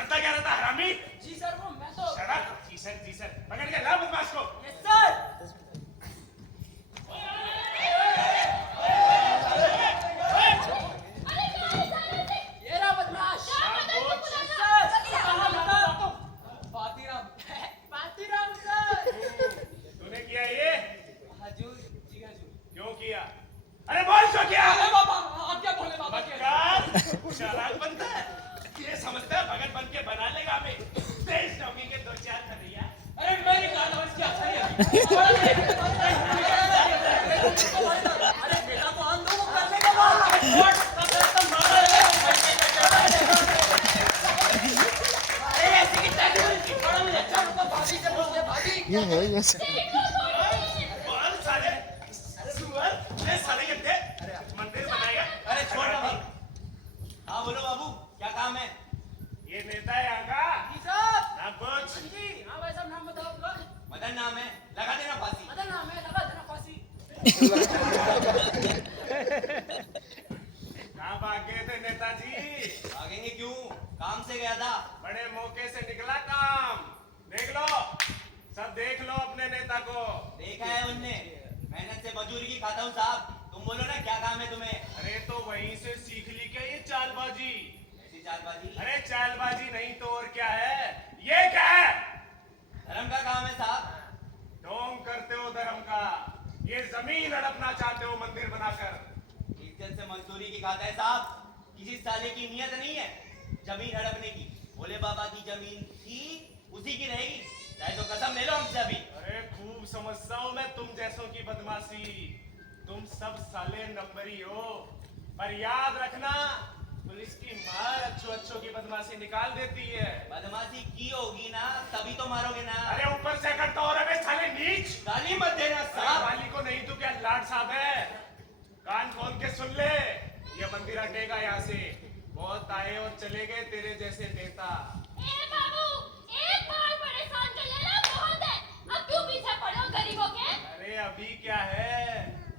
करता क्या रहता हरामी? जी सर वो मैं तो शराब जी सर पकड़ के ला बदमाश को। Yes sir. ये रहा बदमाश। पातीराम सर। तूने किया ये? हजूर जी हजूर। क्यों किया? अरे बोल क्यों किया? अरे बाबा आप क्या बोले बाबा के? बदकार शराब बनता है ये समझता है भगत बन के बना लेगा हमें तेज नौकी के दो चार खड़िया। अरे मैं निकाला हूँ इसकी अच्छा है। अरे बेटा को हम लोग करने के बाद अरे ऐसी की टैटू की बड़ा मुझे अच्छा लगता भाभी से पूछ ले भाभी। ये है यस बोल साले सुअर ये साले के दे मंदिर बनाएगा। अरे छोड़ अभी। हाँ बोलो बाबू क्या काम है? ये नेता है यहाँ का जी साहब। नाम पूछ। जी हाँ भाई साहब नाम बताओ आपका। मदन नाम है, लगा देना फांसी। मदन नाम है लगा देना फांसी। कहाँ भाग गए थे नेताजी? भागेंगे क्यों? काम से गया था। बड़े मौके से निकला काम। देख लो सब देख लो अपने नेता को। देखा है उनने, मेहनत से मजदूरी की खाता हूँ साहब। तुम बोलो ना क्या काम है तुम्हें? अरे तो वहीं से सीख ली क्या ये चालबाजी? ऐसी चालबाजी? अरे चालबाजी नहीं तो और क्या है? ये क्या है? धर्म का काम है साहब। ढोंग करते हो धर्म का। ये जमीन हड़पना चाहते हो मंदिर बनाकर। इज्जत से मजदूरी की खाता है साहब। किसी साले की नियत नहीं है जमीन हड़पने की। भोले बाबा की जमीन थी उसी की रहेगी, चाहे तो कसम ले लो हमसे अभी। अरे खूब समझता हूं मैं तुम जैसों की बदमाशी। तुम सब साले नंबरी हो पर याद रखना पुलिस की मार अच्छों की बदमाशी निकाल देती है। बदमाशी की होगी ना तभी तो मारोगे ना। अरे ऊपर से करता हो रहे साले नीच। गाली मत देना साहब साहब। वाली को नहीं तो क्या लाड साहब है? कान खोल के सुन ले ये मंदिर हटेगा यहाँ से। बहुत आए और चले गए तेरे जैसे नेता। ए बाबू एक बार परेशान कर लेना बहुत है। अब क्यों पीछे पड़े हो गरीबों के? अरे अभी क्या है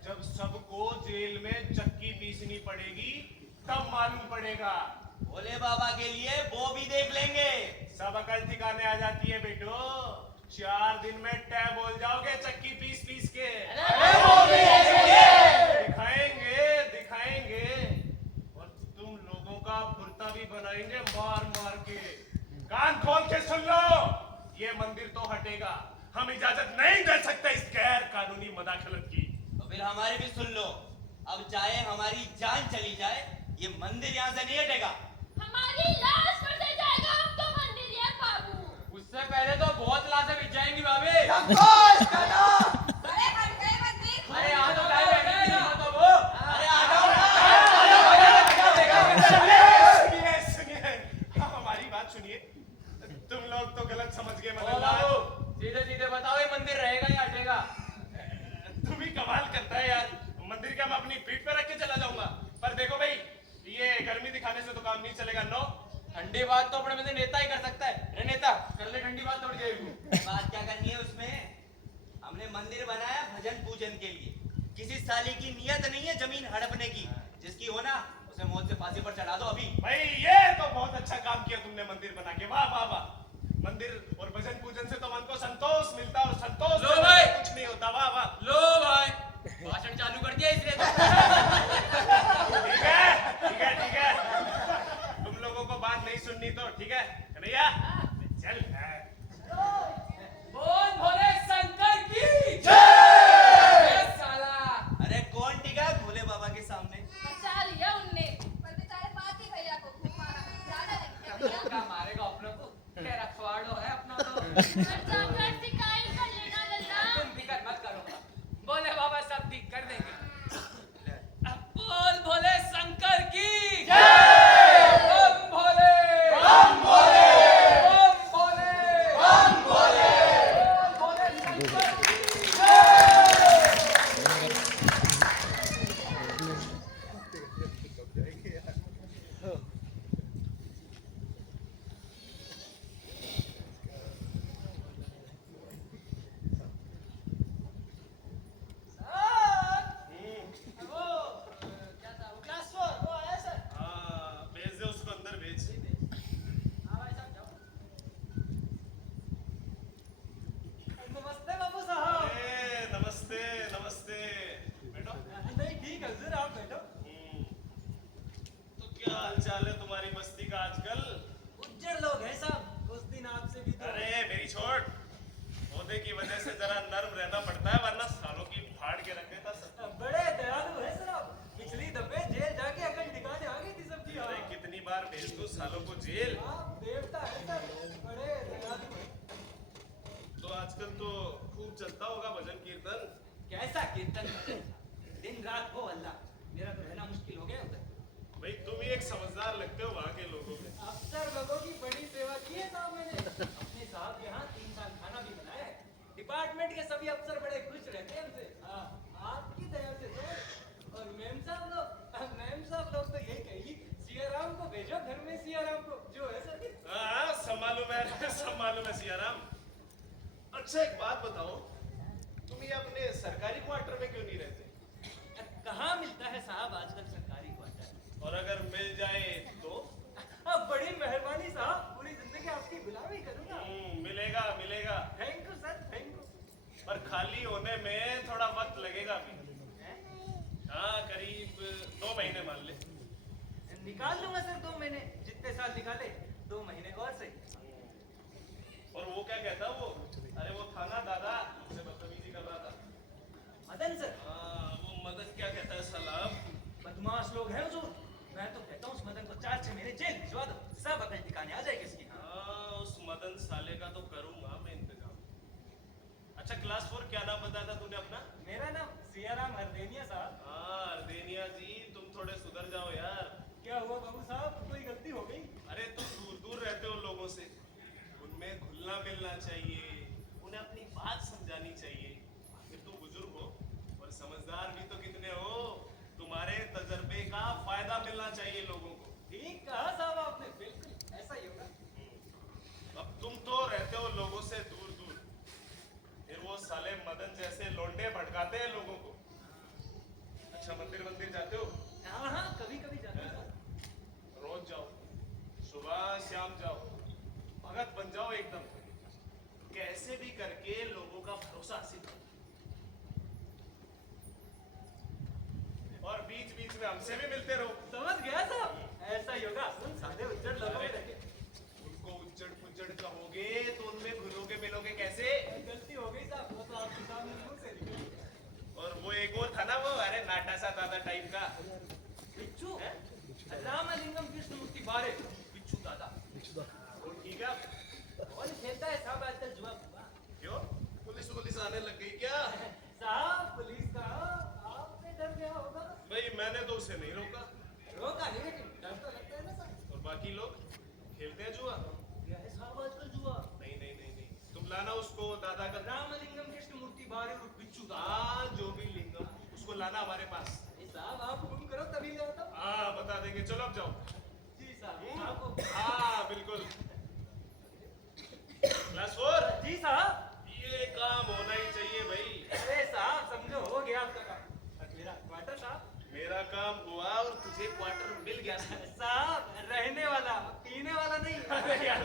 जब सबको जेल में चक्की पीसनी पड़ेगी तब मालूम पड़ेगा। भोले बाबा के लिए वो भी देख लेंगे। सब अकल ठिकाने आ जाती है बेटो। 4 दिन में टै बोल जाओगे चक्की पीस पीस के। दिखाएंगे और तुम लोगों का फुर्ता भी बनाएंगे मार मार के। कान खोल के सुन लो ये मंदिर तो हटेगा। हम इजाजत नहीं दे सकते इस गैर कानूनी मदाखलत की। तो फिर हमारी भी सुन लो। अब चाहे हमारी जान चली जाए ये मंदिर यहाँ से नहीं हटेगा। हमारी लाश पर से जाएगा हम तो मंदिर यार बाबू। उससे पहले तो बहुत लाशें बिछ जाएंगी भाभी। अरे यहाँ तो क्या बैठे यहाँ तो वो। अरे आ जाओ सुनिए हाँ, हमारी बात सुनिए। तुम लोग तो गलत समझ गए ओ मदन लाल। बाबू सीधे सीधे बताओ ये मंदिर रहेगा या हटेगा? तुम ही कमाल करता है यार। मंदिर क्या मैं अपनी पीठ पे रख के चला जाऊंगा? पर देखो भाई ये गर्मी दिखाने से तो काम नहीं चलेगा। नो ठंडी बात तो अपने में से नेता ही कर सकता है। अरे नेता कर ले ठंडी बात थोड़ी देर। बात क्या करनी है उसमें? हमने मंदिर बनाया भजन पूजन के लिए। किसी साले की नियत नहीं है जमीन हड़पने की। जिसकी हो ना उसे मौत से फांसी पर चढ़ा दो अभी। भाई ये तो बहुत अच्छा काम किया तुमने मंदिर बना के। वाह वाह वाह। मंदिर और भजन पूजन से तो मन को संतोष मिलता और संतोष लो से भाई। कुछ नहीं होता। वाह वाह। लो भाई भाषण चालू कर दिया इसने तो। ठीक है तुम लोगों को बात नहीं सुननी तो ठीक है कन्हैया चल। बोल भोले शंकर की जय। साला अरे कौन टिका भोले बाबा के सामने? बचा लिया उनने। पर बेचारे पाती भैया को खूब मारा, ज्यादा लग गया। क्या मारेगा अपनों को? क्या रखवाड़ो है अपना तो। घर जाकर शिकायत कर लेना लल्ला। तुम भी कर रहना पड़ता है, वरना सालों की फाड़ के रख देता सब। बड़े दयालु है सर आप। पिछली दफे जेल जाके अकल ठिकाने आ गई थी सबकी। अरे कितनी बार भेज दूं सालों को जेल। आप देवता है सर, बड़े दयालु है। तो आजकल तो खूब चलता होगा भजन कीर्तन। कैसा कीर्तन भजन, दिन रात हो अल्लाह, मेरा तो रहना मुश्किल हो गया उधर। भाई तुम ही एक समझदार लगते हो वहाँ के लोगों में। अफसर लोगों की बड़ी सेवा की है साहब मैंने। अपने साहब यहाँ 3 साल खाना भी बनाया है। डिपार्टमेंट के सभी अफसर बड़े खुश रहते हैं हमसे। आपकी दया से तो। और मैम साहब लोग तो यही कहेगी, सियाराम को भेजो घर में, सियाराम को जो है सर। हाँ सब मालूम है, सब मालूम है सियाराम। अच्छा एक बात बताओ, तुम ये अपने सरकारी क्वार्टर में क्यों नहीं रहते? कहाँ मिलता है साहब आजकल सरकारी क्वार्टर? और अगर मिल जाए तो? बड़ी मेहरबानी साहब, पूरी जिंदगी आपकी गुलामी करूंगा। मिलेगा मिलेगा। Thank you sir, thank you. पर खाली होने में थोड़ा वक्त लगेगा अभी। हाँ करीब 2 महीने मान ले। निकाल लूंगा सर 2 महीने, जितने साल निकाले 2 महीने और सही। और वो क्या कहता वो, अरे वो था ना दादा मुझसे बदतमीजी कर रहा था। मदन सर। हाँ वो मदन क्या कहता है सलाम? बदमाश लोग हैं हुजूर। मैं तो कहता हूँ उस मदन को 4-6 महीने जेल भिजवा दो, सब अकल ठिकाने आ जाएगी इसकी। हाँ उस मदन साले का तो करूंगा मैं इंतजाम। अच्छा क्लास 4 क्या नाम बताया था तूने अपना? मेरा नाम सियाराम हरदेनिया साहब। हाँ अर्देनिया जी, तुम थोड़े सुधर जाओ यार। क्या हुआ बाबू साहब, कोई गलती हो गई? अरे तुम दूर दूर रहते हो लोगों से, उनमें घुलना मिलना चाहिए, उन्हें अपनी बात समझानी चाहिए। फिर तुम बुजुर्ग हो और समझदार भी तो कितने हो, तुम्हारे तजर्बे का फायदा मिलना चाहिए लोगों को। ठीक कहा साहब आपने, बिल्कुल ऐसा ही होगा। अब तुम तो रहते हो लोगों से दूर दूर, फिर वो साले मदन जैसे लोंडे भड़काते हैं लोगों को। अच्छा मंदिर जाते हो? हाँ कभी कभी जाते हैं। रोज जाओ, सुबह शाम जाओ, भगत बन जाओ एकदम, कैसे भी करके लोगों का भरोसा हासिल करो। और बीच बीच में हमसे भी मिलते रहो। समझ गया साहब, ऐसा ही होगा। सुन सादे उज्जड़ लोगों में रखे। उनको उज्जड़ पुज्जड़ कहोगे तो उनमें घुलोगे मिलोगे कैसे? गलती हो गई साहब, वो तो आपके सामने मुंह से निकली। और वो एक और था ना वो, अरे नाटा सा दादा टाइप का। बिच्छू रामलिंगम कृष्णमूर्ति बारे, बिच्छू दादा। वो ठीक है। कौन खेलता है साहब आजकल जुआ? क्यों पुलिस आने लग गई क्या? साहब पुलिस का आपने डर गया होगा। भाई मैंने तो उसे नहीं रोका। रोका नहीं, लेकिन डर तो लगता है ना साहब। और बाकी लोग खेलते हैं जुआ? क्या है साहब आजकल जुआ? नहीं तुम लाना उसको दादा का। रामलिंगम कृष्णमूर्ति बारे और बिच्छू दादा। हाँ जो भी लिंगम, उसको लाना हमारे पास। साहब आप हुक्म करो तभी ले आता हूँ। हाँ बता देंगे, चलो अब जाओ। जी साहब आपको। हाँ बिल्कुल। क्लास 4 जी साहब। ये काम होना ही चाहिए भाई। अरे साहब समझो हो गया आपका काम। और मेरा क्वार्टर साहब। मेरा काम हुआ और तुझे क्वार्टर मिल गया। साहब रहने वाला, पीने वाला नहीं। अरे यार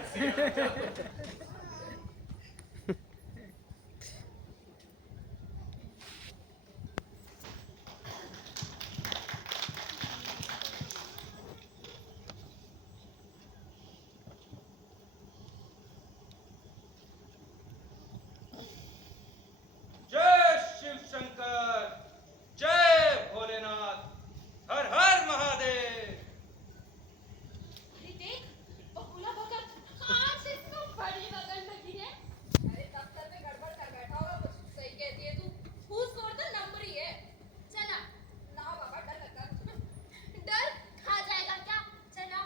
जय शिव शंकर, जय भोलेनाथ, हर हर महादेव। देख बकुला भगत आज इसको बड़ी बगल लगी है। अरे दफ्तर में गड़बड़ कर बैठा होगा कुछ। सही कहती है तू। हु स्कोर द नंबर ही है। चला ना बाबा डर लगता है। डर खा जाएगा क्या? चला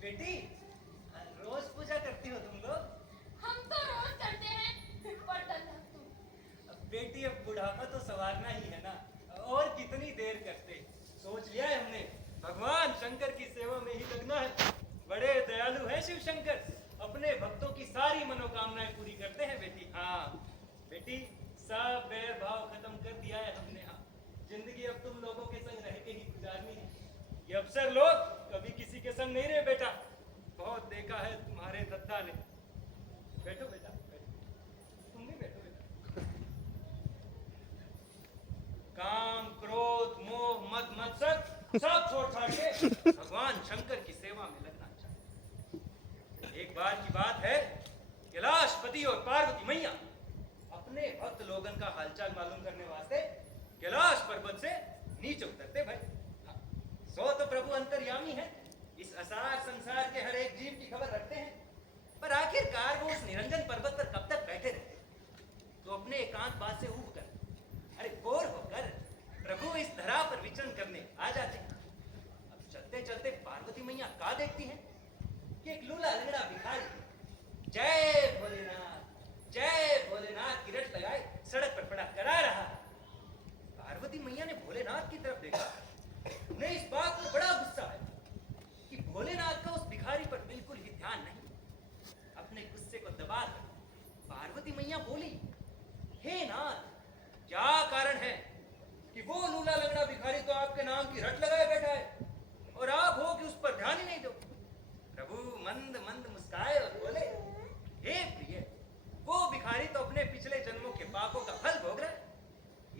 बेटी रोज पूजा करती हो तुम लोग? हम तो रोज करते हैं, पर डर तू। बेटी अब बुढ़ापा तो संवारना ही है ना, और कितनी देर करते। सोच लिया है हमने, भगवान शंकर की सेवा में ही लगना है। बड़े दयालु है शिव शंकर, अपने भक्तों की सारी मनोकामनाएं पूरी करते हैं बेटी। हाँ बेटी, सब बैर भाव खत्म कर दिया है हमने। हाँ जिंदगी अब तुम लोगों के संग रह के ही गुजारनी है। अफसर लोग कभी किसी के संग नहीं रहे बेटा। बहुत देखा है तुम्हारे दद्दा ने। बैठो बेटा, बैठो। तुम भी बैठो बेटा। काम, क्रोध, मोह, मद मत्सर सब छोड़ छाड़ के भगवान शंकर की सेवा में लगना चाहिए। एक बार की बात है, कैलाशपति और पार्वती मैया अपने भक्त लोगन का हालचाल मालूम करने वास्ते कैलाश पर्वत से नीचे उतरते भाई। सो तो प्रभु अंतर्यामी है, इस असार संसार के हर एक जीव की खबर रखते हैं, पर आखिरकार वो उस निरंजन पर्वत पर कब तक बैठे रहते? तो अपने एकांत बात से ऊब कर, अरे बोर होकर प्रभु इस धरा पर विचरण करने आ जाते हैं। अब चलते चलते पार्वती मैया का देखती हैं कि एक लूला लंगड़ा भिखारी जय भोलेनाथ की रट लगाए सड़क पर पड़ा करा रहा है। पार्वती मैया ने भोलेनाथ की तरफ देखा। उन्हें इस बात पर बड़ा गुस्सा है कि भोलेनाथ का उस भिखारी पर बिल्कुल ही ध्यान नहीं। अपने गुस्से को दबाकर पार्वती मैया बोली, हे नाथ, क्या कारण है कि वो लूला लंगड़ा भिखारी तो आपके नाम की रट लगाए बैठा है और आप हो कि उस पर ध्यान ही नहीं दो। प्रभु मंद मंद मुस्काए और बोले, हे प्रिय, वो भिखारी तो अपने पिछले जन्मों के पापों का फल भोग रहा है।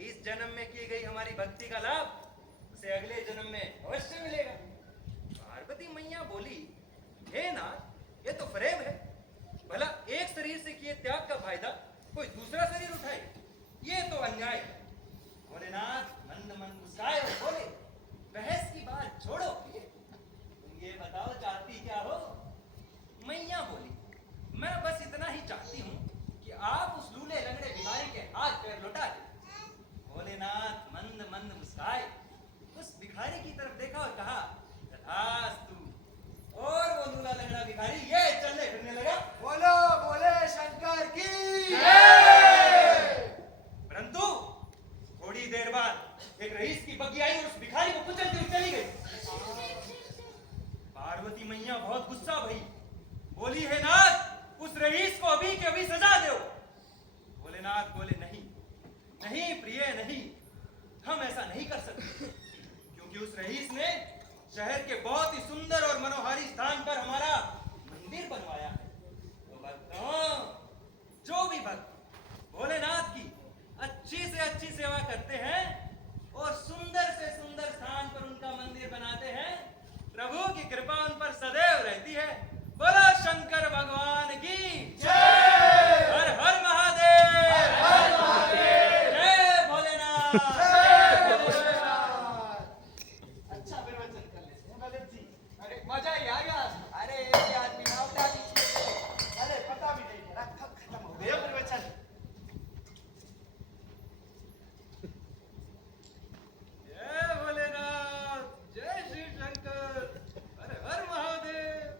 इस जन्म में की गई हमारी भक्ति का लाभ उसे अगले जन्म में अवश्य मिलेगा। पार्वती मैया बोली, हे नाथ, ये तो फरेब है। भला एक शरीर से किए त्याग का फायदा कोई दूसरा शरीर उठाए, ये तो अन्याय है। भोलेनाथ मंद मंद मुस्काए और बोले, बहस की बात छोड़ो प्रिय, तुम ये बताओ चाहती क्या हो? मैया बोली, मैं बस इतना ही चाहती हूँ कि आप उस लूले लंगड़े भिखारी के हाथ पैर लौटा दें। भोलेनाथ मंद मंद मुस्काए, उस भिखारी की तरफ देखा और कहा, तथास्तु। और वो लूला लंगड़ा भिखारी ये चलने फिरने लगा। बोलो बोले शंकर की परंतु थोड़ी देर बाद एक रईस की बग्गी आई और उस भिखारी को कुचल के चली गई। पार्वती मैया बहुत गुस्सा भई, बोली, हे नाथ, उस रईस को अभी के अभी सजा दो। भोलेनाथ बोले, नहीं नहीं प्रिय, नहीं, हम ऐसा नहीं कर सकते, क्योंकि उस रईस ने शहर के बहुत ही सुंदर और मनोहारी स्थान पर हमारा मंदिर बनवाया है। तो भक्तों, जो भी भक्त भोलेनाथ की अच्छी से अच्छी सेवा करते हैं और सुंदर से सुंदर स्थान पर उनका मंदिर बनाते हैं, प्रभु की कृपा उन पर सदैव रहती है। बोलो शंकर भगवान की जय। हर हर महादेव। हर महादेव। जय भोलेनाथ। अच्छा प्रवचन कर लेते हैं भगत जी। अरे मजा ही आ गया। अरे ये आदमी ना उठा दीजिए। अरे पता भी नहीं चला कब खत्म हो गया प्रवचन। जय भोलेनाथ, जय शिव शंकर, हर हर महादेव।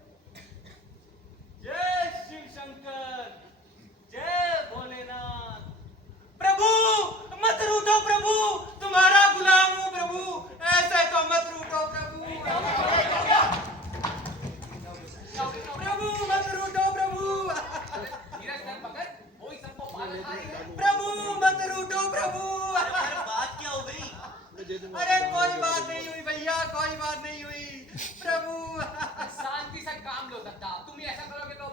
जय शिव शंकर, जय भोलेनाथ। प्रभु मत रूठो प्रभु, तुम्हारा गुलाम हूँ प्रभु, ऐसे तो मत रूठो प्रभु। प्रभु मत रूठो प्रभु। प्रभु मत रूठो प्रभु। अरे बात क्या हो गई? अरे कोई बात नहीं हुई भैया, कोई बात नहीं हुई। प्रभु शांति से काम लो दत्ता, तुम ही ऐसा करोगे तो।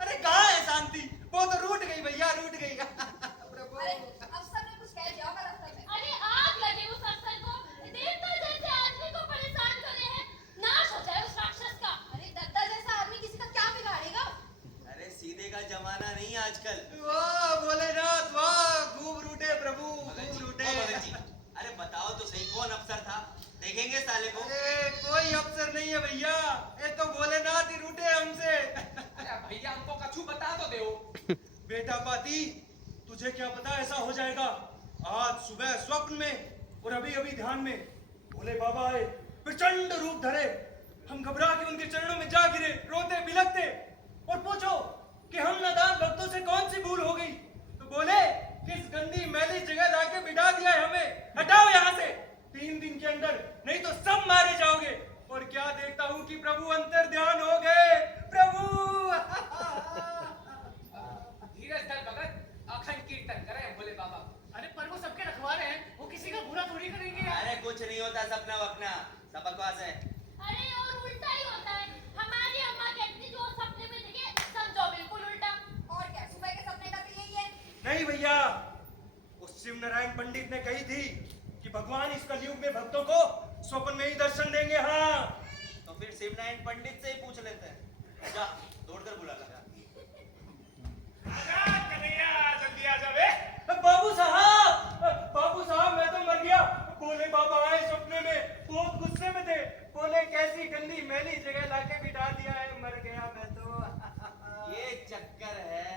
अरे कहाँ है शांति? वो तो रूठ गई भैया, रूठ गई। प्रभु अरे अफसर ने कुछ कह दिया होगा रास्ते में। अरे आग लगे उस अफसर को, देवता जैसे आदमी को परेशान करे हैं, नाश हो जाए उस राक्षस का। अरे दत्ता जैसा आदमी किसी का क्या बिगाड़ेगा? अरे सीधे का जमाना नहीं आजकल। वाह भोलेनाथ वाह, खूब रूठे प्रभु, खूब रूठे। भगत जी, अरे बताओ तो सही, कौन अफसर था? देखेंगे साले को। अरे कोई अफसर नहीं है भैया, ये तो भोलेनाथ ही रूठे हमसे। अरे भैया हमको कछु बता तो दो। बेटा पाती, तुझे क्या पता ऐसा हो जाएगा। आज सुबह स्वप्न में और अभी अभी ध्यान में भोले बाबा आए, प्रचंड रूप धरे। हम घबरा के उनके चरणों में जा गिरे, रोते बिलखते, और पूछो कि हम नादान भक्तों से कौन सी भूल हो गई। तो बोले, किस गंदी मैली जगह लाके बिठा दिया है हमें, हटाओ यहाँ से 3 दिन के अंदर, नहीं तो सब मारे जाओगे। और क्या देखता हूँ कि प्रभु अंतर ध्यान हो गए। प्रभु धीरज धर भगत, अखंड कीर्तन करें भोले बाबा। अरे पर वो सबके रखवारे हैं, वो किसी का बुरा थोड़ी करेंगे। अरे कुछ नहीं होता, सपना वपना सब बकवास है। पंडित ने कही थी कि भगवान इस कलयुग में भक्तों को स्वप्न में ही दर्शन देंगे। हाँ, तो फिर शिवनारायण पंडित से ही पूछ लेते हैं। जा, दौड़कर बुला ला। आजा कन्हैया, जल्दी आ जा बे। बाबू साहब मैं तो मर गया। बोले बाबा आए सपने में, बहुत गुस्से में थे। बोले कैसी गंदी मैली जगह लाके बिठा दिया है, मर गया मैं तो। ये चक्कर है।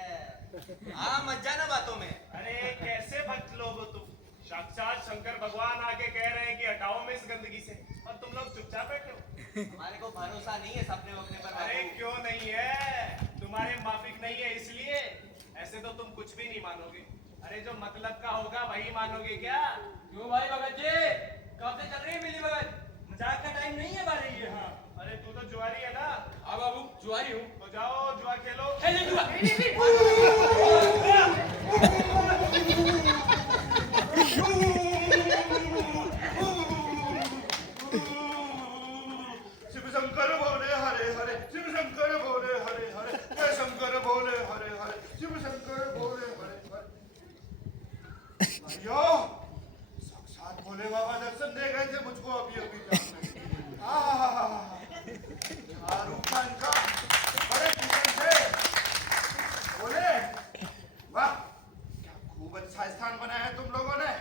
हाँ, मत जाना बातों में। अरे कैसे भक्त लोग हो तुम? साक्षात शंकर भगवान आके कह रहे हैं कि हटाओ मैं इस गंदगी से, और तुम लोग चुपचाप बैठे हो। हमारे को भरोसा नहीं है सपने वपने पर। अरे बाबू। क्यों नहीं है? तुम्हारे माफिक नहीं है इसलिए। ऐसे तो तुम कुछ भी नहीं मानोगे। अरे जो मतलब का होगा वही मानोगे क्या? क्यों भाई भगत जी, कब से चल रही है मिली भगत? मजाक का टाइम नहीं है बारे ये। हाँ अरे तू तो जुआरी है ना? हाँ बाबू, जुआरी हूँ। तो जाओ जुआ खेलो। शिव शंकर बोले हरे हरे, शिव शंकर बोले हरे हरे, जय शंकर बोले हरे हरे, शिव शंकर बोले हरे हरे। भाइयों, साक्षात भोले बाबा दर्शन दे गए थे मुझको अभी अभी जान में। रूप था इनका, बड़े किस्म से बोले। वाह, क्या खूब अच्छा स्थान बनाया है तुम लोगों ने।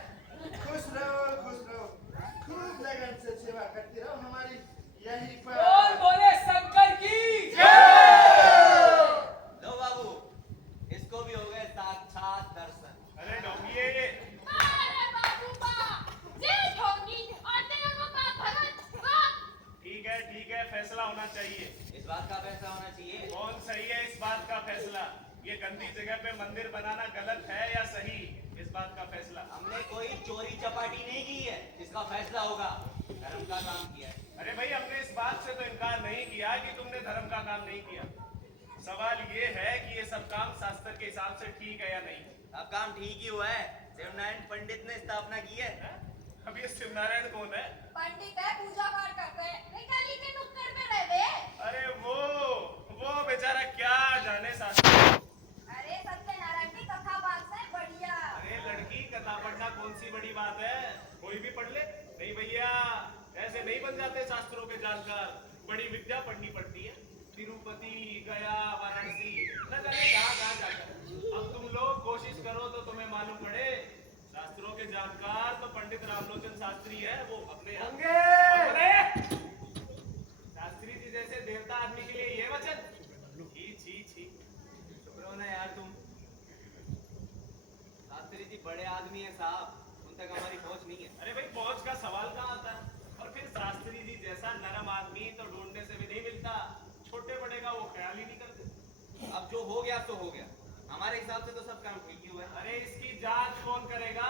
खुश रहो, खूब लगन से सेवा करती रहो हमारी। यही पर बोले शंकर की लो बाबू, इसको भी हो गए साक्षात दर्शन। अरे डोंगिए, अरे बाबू बा, जेठ होगी और तेरे को का भगत बा। ठीक है, फैसला होना चाहिए। इस बात का फैसला होना चाहिए। कौन सही है इस बात का फैसला? ये गंदी जगह पे मंदिर बनाना गलत है या सही? इस बात का फैसला। हमने कोई चोरी चपाटी नहीं की है, इसका फैसला होगा। धर्म का काम किया है। अरे भाई, हमने इस बात से तो इनकार नहीं किया कि तुमने धर्म का काम नहीं किया। सवाल ये है कि ये सब काम शास्त्र के हिसाब से ठीक है या नहीं। अब काम ठीक ही हुआ है। शिवनारायण पंडित ने स्थापना की है। अब ये शिवनारायण कौन है? पंडित है, पूजा पाठ करते हैं। नहीं गली के नुक्कड़ पे रहते। अरे वो बेचारा क्या जाने शास्त्र। अरे सत्यनारायण की कथा बात है बढ़िया। अरे लड़की, कथा पढ़ना कौन सी बड़ी बात है? कोई भी पढ़ ले। नहीं भैया, ऐसे नहीं बन जाते शास्त्रों के जानकार। बड़ी विद्या पढ़नी पड़ती है। तिरुपति, गया, वाराणसी, न जाने कहाँ जाकर। अब तुम लोग कोशिश करो तो तुम्हें मालूम पड़े। शास्त्रों के जानकार तो पंडित रामलोचन शास्त्री है। वो अपने होंगे। शास्त्री जी जैसे देवता आदमी के लिए ये वचन? छी। चुप रहो ना यार तुम। शास्त्री जी बड़े आदमी है साहब, उन तक हमारी पहुंच नहीं है। अरे भाई, पहुंच का सवाल कहाँ आता है? और फिर शास्त्री जी जैसा नरम आदमी तो ढूंढने से भी नहीं मिलता। छोटे बड़े का वो ख्याल ही नहीं करते। अब जो हो गया तो हो गया। हमारे हिसाब से तो सब काम ठीक ही हुआ है। अरे इसकी जांच कौन करेगा?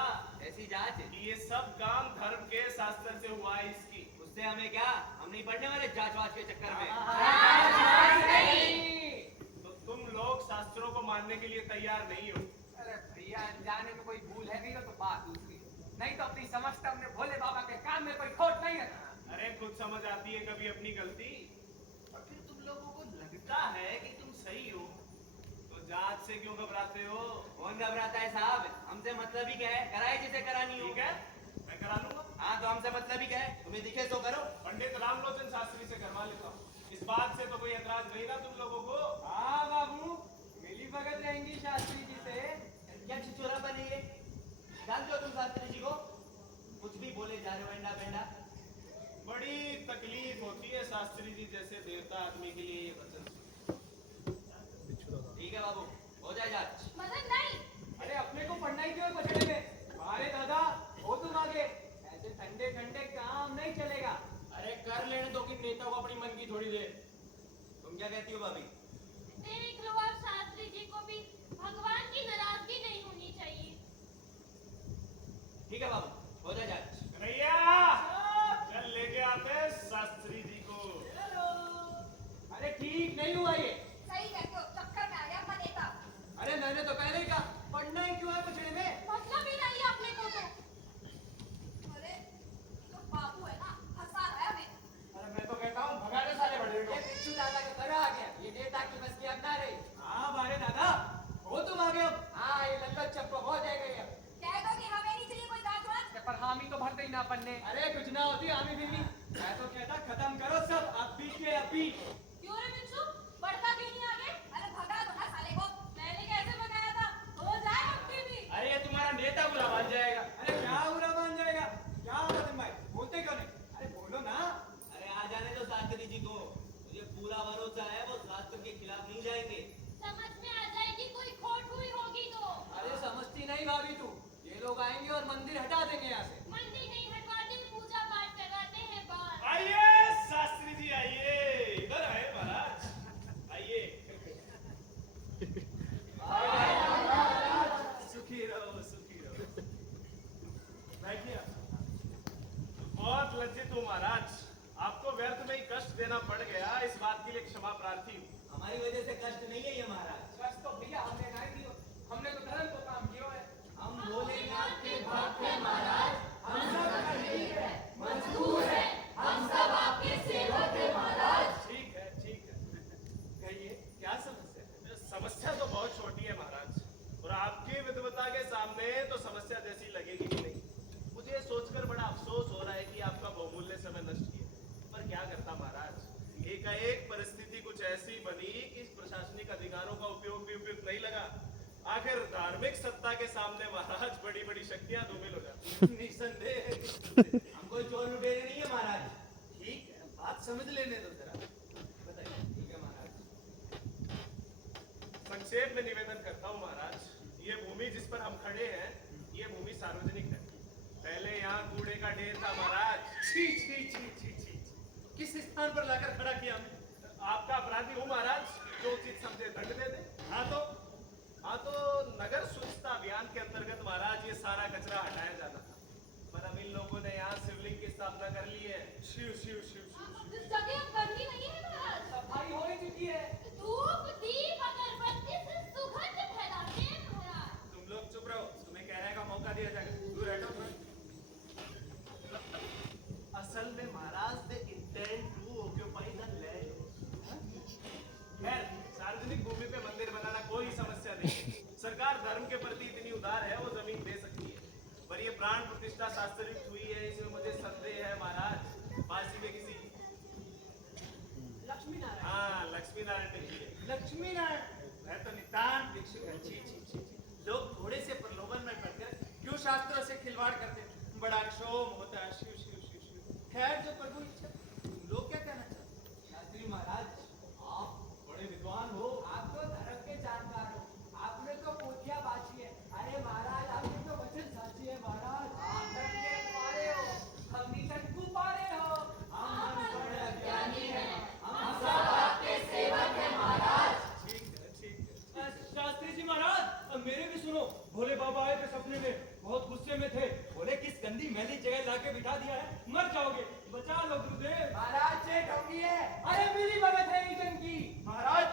ऐसी जांच है कि ये सब काम धर्म के शास्त्र से हुआ है इसकी। उससे हमें क्या? हम नहीं पढ़ने वाले जांच वाच के चक्कर में। तो तुम लोग शास्त्रों को मानने के लिए तैयार नहीं हो। अरे भैया, अनजाने में कोई भूल है भी तो बात दूसरी है। नहीं तो अपनी समझ से हमने भोले बाबा के काम में कोई खोट नहीं है। अरे खुद समझ आती है कभी अपनी गलती। और फिर तुम लोगों को लगता है कि तुम सही हो, तो जांच से क्यों घबराते हो? कौन घबराता है साहब? हमसे मतलब ही क्या है? कराए जिसे करानी हो। ठीक है, मैं करा लूंगा। हाँ, तो हमसे मतलब ही क्या है? तुम्हें दिखे तो करो। पंडित रामलोचन शास्त्री से करवा लेता हूँ। इस बात से तो कोई एतराज नहीं ना तुम लोगों को? हाँ बाबू, मिली भगत रहेंगी शास्त्री जी से। क्या छिछोरा बनेंगे? जानते हो तुम शास्त्री जी को? कुछ भी बोले जा रहे हो एंडा बेंडा। बड़ी तकलीफ होती है शास्त्री जी जैसे देवता आदमी के लिए ये वचन। ठीक है बाबू, हो जाए जांच। मदद नहीं। अरे अपने को पढ़ना ही क्यों है पछड़े में? हमारे दादा हो तुम आगे। ऐसे ठंडे ठंडे काम नहीं चलेगा। अरे कर लेने दो कि नेता को अपनी मन की थोड़ी देर। तुम क्या कहती हो भाभी? देख लो, अब शास्त्री जी को भी भगवान की नाराजगी नहीं होनी चाहिए। ठीक है बाबू, हो जाए जांच। कन्हैया, चल लेके आते हैं शास्त्री जी को। अरे ठीक नहीं हुआ ये। सही कहते हो, चक्कर में आ गया अपना नेता। अरे मैंने तो पहले ही कहा, पढ़ना ही क्यों है पछड़े में? मतलब ही नहीं है अपने को तो। अरे तो बाबू है ना, हंसा रहा है हमें। अरे मैं तो कहता हूँ भगाने साले बड़े ये बिच्छू दादा का करा आ गया। ये नेता अपन ने? अरे कुछ ना होती आमी बीवी। मैं तो कहता खत्म करो सब अभी के अभी। क्यों रे बिच्छू बढ़ता क्यों नहीं आगे? अरे भगा दो ना साले को। मैंने कैसे बताया था हो जाए अभी भी। अरे ये तुम्हारा नेता बुरा बन जाएगा। अरे क्या बुरा बन जाएगा? क्या हुआ तुम भाई? बोलते क्यों नहीं? अरे बोलो ना। अरे आ जाने दो शास्त्री जी को, मुझे पूरा भरोसा है वो शास्त्र के खिलाफ नहीं जाएंगे। समझ में आ जाएगी कोई खोट हुई होगी तो। अरे समझती नहीं भाभी तू। ये लोग आएंगे और मंदिर हटा देंगे यहाँ से। मंदिर नहीं हटवाते पूजा पाठ कराते हैं बाहर। आइए शास्त्री जी आइए, इधर आए महाराज, आइए। सुखी रहो सुखी रहो। बैठिए आप। बहुत लज्जित हूँ महाराज, आपको व्यर्थ में ही कष्ट देना पड़ गया, इस बात के लिए क्षमा प्रार्थी हूँ। हमारी वजह से कष्ट नहीं है ये महाराज। कष्ट तो भैया हमने नहीं दियो, हमने तो धर्म को काम किया है। हम भोलेनाथ के भक्त हैं महाराज, हम सब गरीब हैं, मजदूर हैं, हम सब आपके सेवक हैं महाराज। ठीक है कहिए क्या समस्या है? समस्या तो बहुत छोटी है महाराज, और आपकी विद्वता के सामने तो समस्या जैसी लगेगी ही नहीं। मुझे ये सोचकर बड़ा अफसोस हो रहा है कि आपका बहुमूल्य समय नष्ट किया, पर क्या करता महाराज, एकाएक परिस्थिति कुछ ऐसी बनी कि प्रशासनिक अधिकारों का उपयोग भी उपयुक्त नहीं लगा। आखिर धार्मिक सत्ता के सामने महाराज बड़ी बड़ी शक्तियां धूमिल हो जाती हैं। निसंदेह हम कोई चोर लुटेरे नहीं है महाराज। ठीक है, बात समझ लेने दो जरा। बताइए। ठीक है महाराज। संक्षेप में निवेदन करता हूँ महाराज, ये भूमि जिस पर हम खड़े हैं, ये भूमि सार्वजनिक है। पहले यहाँ कूड़े का ढेर था महाराज। छी छी छी छी छी। किस स्थान पर लाकर खड़ा किया हमें? आपका अपराधी हूँ महाराज, जो उचित समझे दंड दे दे। हाँ तो नगर स्वच्छता अभियान के अंतर्गत महाराज ये सारा कचरा हटाया जाना था, पर अब इन लोगों ने यहाँ शिवलिंग की स्थापना कर ली है। शिव शिव शिव शिव शिव। जगह बनी नहीं है महाराज। सफाई हो ही चुकी है। धूप दीप अगरबत्ती से सुगंध फैलाते हैं महाराज। तुम लोग चुप रहो, तुम्हें कहने का मौका दिया जाएगा, दूर हटो। असल में महाराज they intend to occupy the land। खैर, सार्वजनिक भूमि पे मंदिर बनाना कोई समस्या नहीं है। सरकार धर्म के प्रति इतनी उदार है, वो जमीन दे सकती है, पर ये प्राण प्रतिष्ठा शास्त्रोक्त हुई है, इसमें मुझे संदेह है महाराज। पासी में किसी लक्ष्मी नारायण। हाँ लक्ष्मी नारायण ने की है। लक्ष्मी नारायण। मैं तो नितांत भिक्षुक हूँ। छी छी छी छी। लोग थोड़े से प्रलोभन में पड़कर क्यों शास्त्रों से खिलवाड़ करते हैं? बड़ा क्षोभ होता है। शिव शिव शिव शिव। खैर जो प्रभु इच्छा। तुम लोग क्या कहना चाहते हो? शास्त्री महाराज, आप बड़े विद्वान हो। आप तो धर्म के जानकार हो, आपने तो पोथिया बाजी है। अरे महाराज आपने तो वचन साची है महाराज। आप धर्म के रखवाले हो, हम नीचन कुपारे हो। हम बड़े अज्ञानी हैं, हम सब आपके सेवक हैं महाराज। शास्त्री जी महाराज मेरे भी सुनो। भोले बाबा आए थे सपने में, बहुत गुस्से में थे। बोले किस गंदी मैली जगह लाके बिठा दिया है, मर जाओगे, बचा लो गुरुदेव। महाराज से ढोंगी है। अरे मिली भगत है ईटन की। महाराज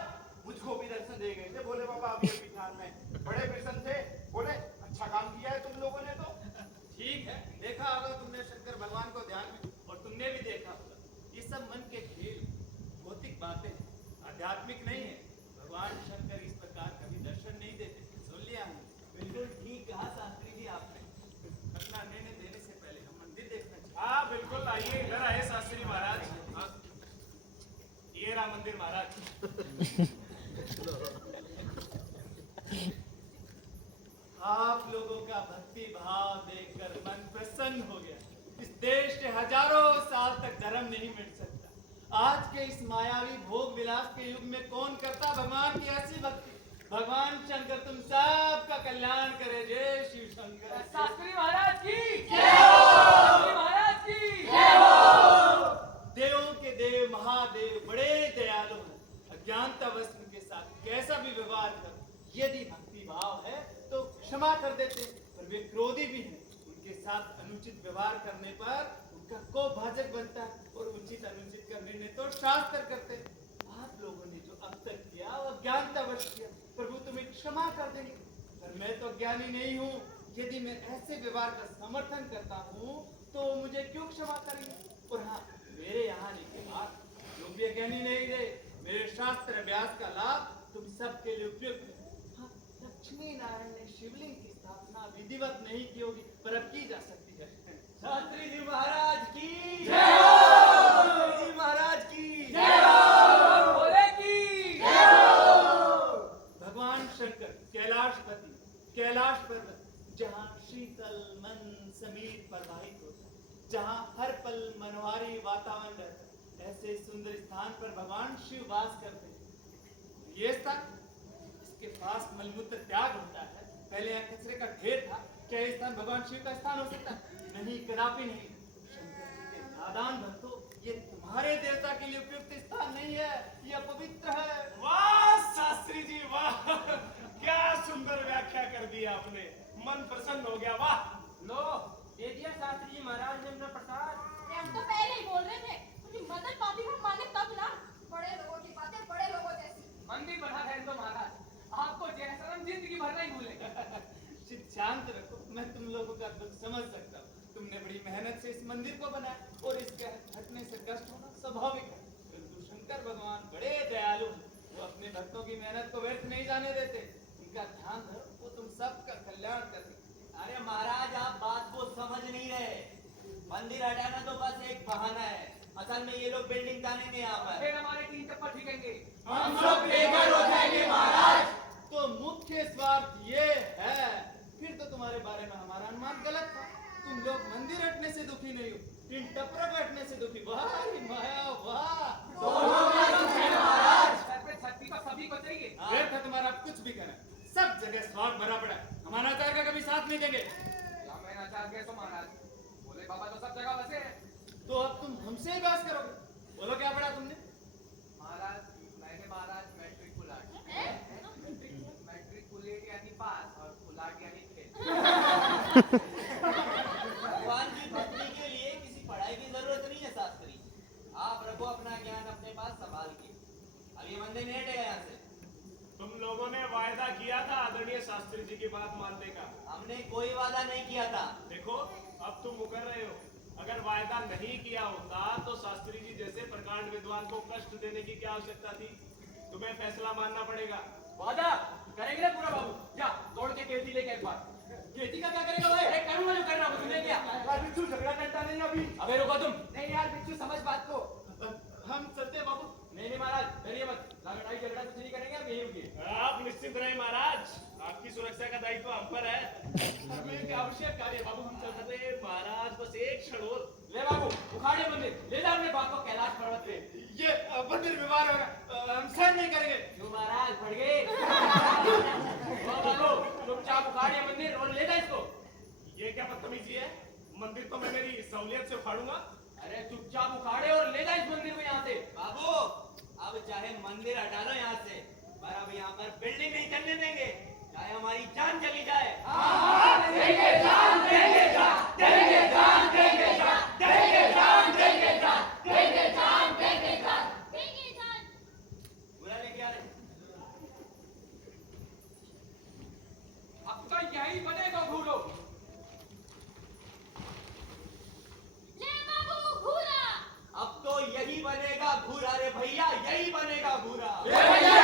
मुझको भी दर्शन दे गए थे भोले बाबा अभी अभी ध्यान में, बड़े प्रसन्न थे। बोले अच्छा काम किया है तुम लोगों ने तो। ठीक है, देखा होगा तुमने शंकर भगवान को ध्यान में, और तुमने भी देखा होगा ये सब मन के खेल, भौतिक बातें, आध्यात्मिक नहीं है। भगवान शंकर इस प्रकार कभी दर्शन नहीं देते, सुन लिया हमने। बिल्कुल ठीक कहा शास्त्री जी आपने। अपना निर्णय देने से पहले हम मंदिर देखना चाहिए। हाँ बिल्कुल, आइए इधर आए शास्त्री महाराज। हाँ, ये रहा मंदिर महाराज। आप लोगों का भक्ति भाव देखकर मन प्रसन्न हो गया। इस देश के हजारों साल तक धर्म नहीं मिट सकता। आज के इस मायावी भोग विलास के युग में कौन करता भगवान की ऐसी भक्ति? भगवान शंकर तुम सबका कल्याण करे। जय शिव शंकर। शास्त्री महाराज की जय हो। शास्त्री महाराज की जय हो। देवों के देव महादेव बड़े दयालु हैं। अज्ञानतावश उनके साथ कैसा भी व्यवहार कर, यदि भक्ति भाव है तो क्षमा कर देते, पर वे क्रोधी भी हैं। उनके साथ अनुचित व्यवहार करने पर उनका कोप भाजक बनता है, और उचित अनुचित का निर्णय तो शास्त्र करते हैं। आप लोगों ने जो अब तक किया वो अज्ञानतावश किया, प्रभु तुम्हें क्षमा कर देंगे। पर मैं तो ज्ञानी नहीं हूँ, यदि मैं ऐसे व्यवहार का समर्थन करता हूँ तो मुझे क्यों क्षमा करेंगे? और हाँ, मेरे यहाँ आने के बाद जो भी अज्ञानी नहीं रहे, मेरे शास्त्र अभ्यास का लाभ तुम सबके लिए उपयुक्त है। हाँ, लक्ष्मी नारायण ने शिवलिंग की स्थापना विधिवत नहीं की होगी, पर अब की जा सकती है। शास्त्री जी महाराज की जय हो। शास्त्री जी महाराज की जय हो। भोले की जय हो। भगवान शंकर कैलाशपति कैलाश पर्वत जहाँ शीतल मन समीर प्रवाहित होता है, जहाँ हर पल मनोहारी वातावरण रहता है, ऐसे सुंदर स्थान पर भगवान शिव वास करते हैं। ये स्थान, इसके पास मलमूत्र त्याग होता है। पहले यहाँ कचरे का ढेर था। क्या ये स्थान भगवान शिव का स्थान हो सकता है? नहीं, कदापि नहीं। शंकर जी के नादान भक्तों, ये तुम्हारे देवता के लिए उपयुक्त स्थान नहीं है, ये अपवित्र है। वाह शास्त्री जी वाह, क्या सुंदर व्याख्या कर दी आपने, मन प्रसन्न हो गया। वाह, लो, दे दिया शास्त्री जी महाराज ने अपना प्रसाद। हम तो पहले ही बोल रहे थे कि मदन बाबी को माने तब ना। बड़े लोगों की बातें बड़े लोगों जैसी। मंदिर बना है तो महाराज, आपको जयसरम जिंदगी भर नहीं भूलेगा। चित शांत रखो, मैं तुम लोगों का दुख समझ सकता हूँ। तुमने बड़ी मेहनत से इस मंदिर को बनाया और इसके हटने से कष्ट होना स्वाभाविक है। परंतु शंकर भगवान बड़े दयालु हैं, वो अपने भक्तों की मेहनत को व्यर्थ नहीं जाने देते। उनका ध्यान धरो, वो तुम सबका कल्याण करेंगे। अरे महाराज, आप बात को समझ नहीं रहे। मंदिर हटाना तो बस एक बहाना है, असल में ये लोग बिल्डिंग तानेंगे यहाँ पर। फिर हमारे 3 चप्पल ठिकेंगे। हम सब बेघर हो जाएंगे महाराज। तो मुख्य स्वार्थ ये है, फिर तो तुम्हारे बारे में हमारा अनुमान गलत था। तुम लोग मंदिर हटने से दुखी नहीं हो, इन टपरों के हटने से दुखी। वाह रे माया वाह, सर पे छत्ती का सभी को चाहिए। व्यर्थ है तुम्हारा कुछ भी करना, सब जगह स्वार्थ भरा पड़ा है। हमारा आचार्य का कभी साथ नहीं देंगे। या मैं नाचार गए तो महाराज, बोले बाबा तो सब जगह बसे हैं। तो अब तुम हमसे ही बहस करोगे? बोलो क्या पढ़ा तुमने? महाराज, मैंने महाराज मैट्रिक कुलाट। मैट्रिक कुलेट यानी पास और कुलाट यानी फेल। भगवान की भक्ति के लिए किसी पढ़ाई की जरूरत नहीं है शास्त्री। आप रखो अपना ज्ञान अपने पास संभाल के। अब ये मंदिर नहीं हटेगा यहाँ से। तुम लोगों ने वायदा किया था आदरणीय शास्त्री जी की बात मानने का। हमने कोई वादा नहीं किया था। देखो, अब तुम मुकर रहे हो। अगर वायदा नहीं किया होता तो शास्त्री जी जैसे प्रकांड विद्वान को कष्ट देने की क्या आवश्यकता थी। तुम्हें फैसला मानना पड़ेगा। वादा करेंगे ना पूरा बाबू। जा तोड़ के खेती लेके एक बार। खेती का क्या करेगा भाई? अरे करूंगा जो करना वो तुमने क्या? बिच्छू झगड़ा करता नहीं अभी। अबे रुको तुम। नहीं यार बिच्छू, समझ बात को। हम चलते हैं बाबू। नहीं महाराज, डरिए मत। लड़ाई झगड़ा कुछ नहीं करेंगे, आप यहीं रुकिए। आप निश्चिंत रहे महाराज, आपकी सुरक्षा का दायित्व हम पर है। हमें क्या आवश्यक कार्य बाबू, हम चल रहे हैं। महाराज बस एक क्षण और। ले बाबू, उखाड़े मंदिर, ले जा अपने बाप को कैलाश पर्वत पे। ये मंदिर व्यवहार होगा, हम सहन नहीं करेंगे। क्यों महाराज, फट गए? ओ बाबू, चुपचाप उखाड़िए मंदिर और ले जा इसको। ये क्या बदतमीजी है? मंदिर तो मैं मेरी सहूलियत से उखाड़ूंगा। अरे चुपचाप उखाड़े और ले जा इस मंदिर को यहाँ से। बाबू, अब चाहे मंदिर हटा लो यहाँ से, पर अब यहाँ पर बिल्डिंग नहीं करने देंगे, चाहे हमारी जान चली जाए। देंगे जान, देंगे जान, देंगे जान, देंगे जान, देंगे जान, देंगे जान, देंगे जान, देंगे जान। देंगे जान। बुला लेके आ रहे। अब तो यही बनेगा घूरो। ले बाबू घूरा। अब तो यही बनेगा घूरा रे भैया, यही बनेगा घूरा। भैया